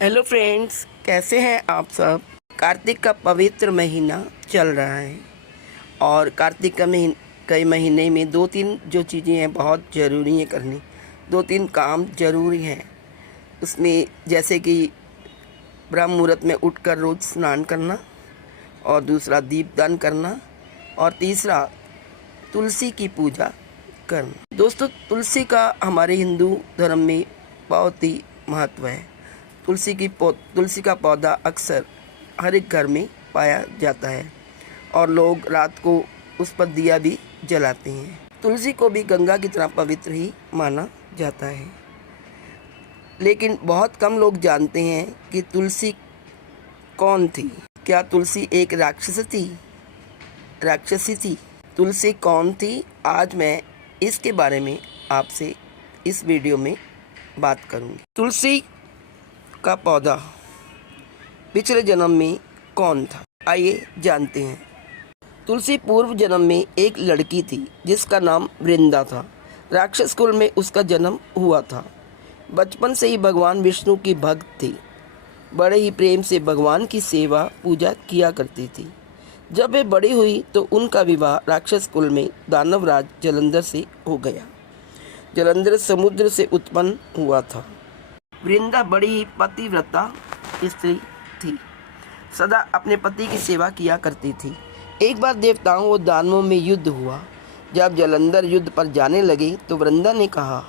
Hello friends, कैसे हैं आप सब। कार्तिक का पवित्र महीना चल रहा है और कार्तिक का कई महीने में दो तीन जो चीज़ें हैं बहुत ज़रूरी हैं करनी। दो तीन काम ज़रूरी हैं उसमें, जैसे कि ब्रह्म मुहूर्त में उठकर रोज़ स्नान करना, और दूसरा दीपदान करना, और तीसरा तुलसी की पूजा करना। दोस्तों, तुलसी का हमारे हिंदू धर्म में बहुत ही महत्व है। तुलसी का पौधा अक्सर हर एक घर में पाया जाता है और लोग रात को उस पर दिया भी जलाते हैं। तुलसी को भी गंगा की तरह पवित्र ही माना जाता है, लेकिन बहुत कम लोग जानते हैं कि तुलसी कौन थी। क्या तुलसी एक राक्षसी थी? तुलसी कौन थी? आज मैं इसके बारे में आपसे इस वीडियो में बात करूंगी। तुलसी का पौधा पिछले जन्म में कौन था, आइए जानते हैं। तुलसी पूर्व जन्म में एक लड़की थी जिसका नाम वृंदा था। राक्षस कुल में उसका जन्म हुआ था। बचपन से ही भगवान विष्णु की भक्त थी। बड़े ही प्रेम से भगवान की सेवा पूजा किया करती थी। जब वे बड़ी हुई तो उनका विवाह राक्षस कुल में दानवराज जलंधर से हो गया। जलंधर समुद्र से उत्पन्न हुआ था। वृंदा बड़ी ही पतिव्रता स्त्री थी, सदा अपने पति की सेवा किया करती थी। एक बार देवताओं और दानवों में युद्ध हुआ। जब जलंधर युद्ध पर जाने लगे तो वृंदा ने कहा,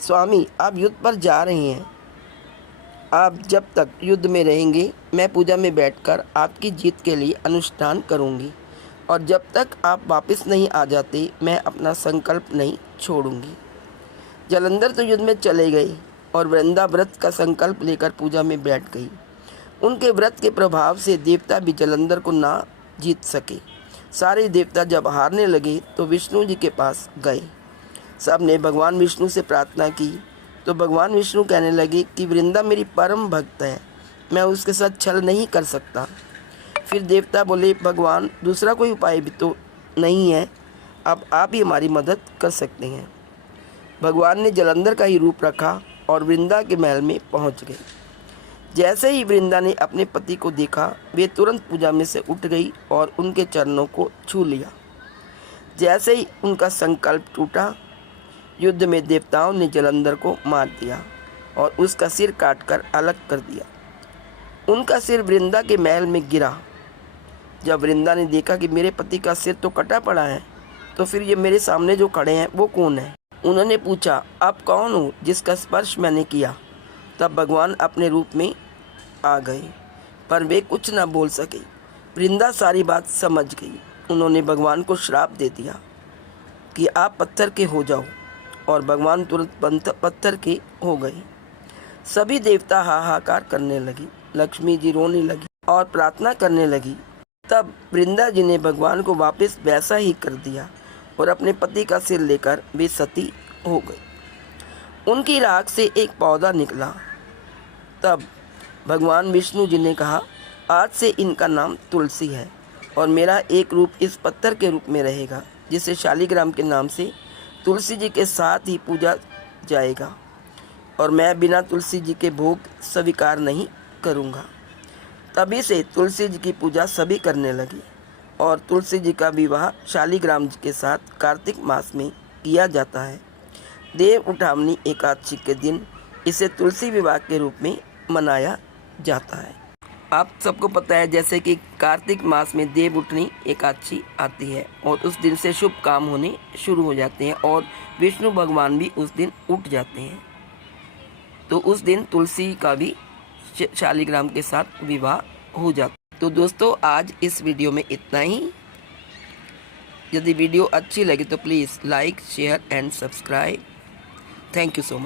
स्वामी, आप युद्ध पर जा रहे हैं। आप जब तक युद्ध में रहेंगे मैं पूजा में बैठकर आपकी जीत के लिए अनुष्ठान करूंगी, और जब तक आप वापस नहीं आ जाते मैं अपना संकल्प नहीं छोड़ूंगी। जलंधर तो युद्ध में चले गए और वृंदा व्रत का संकल्प लेकर पूजा में बैठ गई। उनके व्रत के प्रभाव से देवता भी जलंधर को ना जीत सके। सारे देवता जब हारने लगे तो विष्णु जी के पास गए। सब ने भगवान विष्णु से प्रार्थना की तो भगवान विष्णु कहने लगे कि वृंदा मेरी परम भक्त है, मैं उसके साथ छल नहीं कर सकता। फिर देवता बोले, भगवान, दूसरा कोई उपाय भी तो नहीं है, अब आप ही हमारी मदद कर सकते हैं। भगवान ने जलंधर का ही रूप रखा और वृंदा के महल में पहुंच गए। जैसे ही वृंदा ने अपने पति को देखा वे तुरंत पूजा में से उठ गई और उनके चरणों को छू लिया। जैसे ही उनका संकल्प टूटा, युद्ध में देवताओं ने जलंधर को मार दिया और उसका सिर काटकर अलग कर दिया। उनका सिर वृंदा के महल में गिरा। जब वृंदा ने देखा कि मेरे पति का सिर तो कटा पड़ा है, तो फिर ये मेरे सामने जो खड़े हैं वो कौन है? उन्होंने पूछा, आप कौन हो जिसका स्पर्श मैंने किया? तब भगवान अपने रूप में आ गए, पर वे कुछ न बोल सके। वृंदा सारी बात समझ गई। उन्होंने भगवान को श्राप दे दिया कि आप पत्थर के हो जाओ, और भगवान तुरंत पत्थर के हो गए। सभी देवता हाहाकार करने लगी। लक्ष्मी जी रोने लगी और प्रार्थना करने लगी। तब वृंदा जी ने भगवान को वापस वैसा ही कर दिया और अपने पति का सिर लेकर वे सती हो गई। उनकी राख से एक पौधा निकला। तब भगवान विष्णु जी ने कहा, आज से इनका नाम तुलसी है और मेरा एक रूप इस पत्थर के रूप में रहेगा, जिसे शालिग्राम के नाम से तुलसी जी के साथ ही पूजा जाएगा, और मैं बिना तुलसी जी के भोग स्वीकार नहीं करूँगा। तभी से तुलसी जी की पूजा सभी करने लगी और तुलसी जी का विवाह शालिग्राम जी के साथ कार्तिक मास में किया जाता है। देव उठावनी एकादशी के दिन इसे तुलसी विवाह के रूप में मनाया जाता है। आप सबको पता है जैसे कि कार्तिक मास में देव उठनी एकादशी आती है और उस दिन से शुभ काम होने शुरू हो जाते हैं और विष्णु भगवान भी उस दिन उठ जाते हैं। तो उस दिन तुलसी का भी शालिग्राम के साथ विवाह हो जाता है। तो दोस्तों, आज इस वीडियो में इतना ही। यदि वीडियो अच्छी लगे तो please like, share and subscribe. Thank you so much.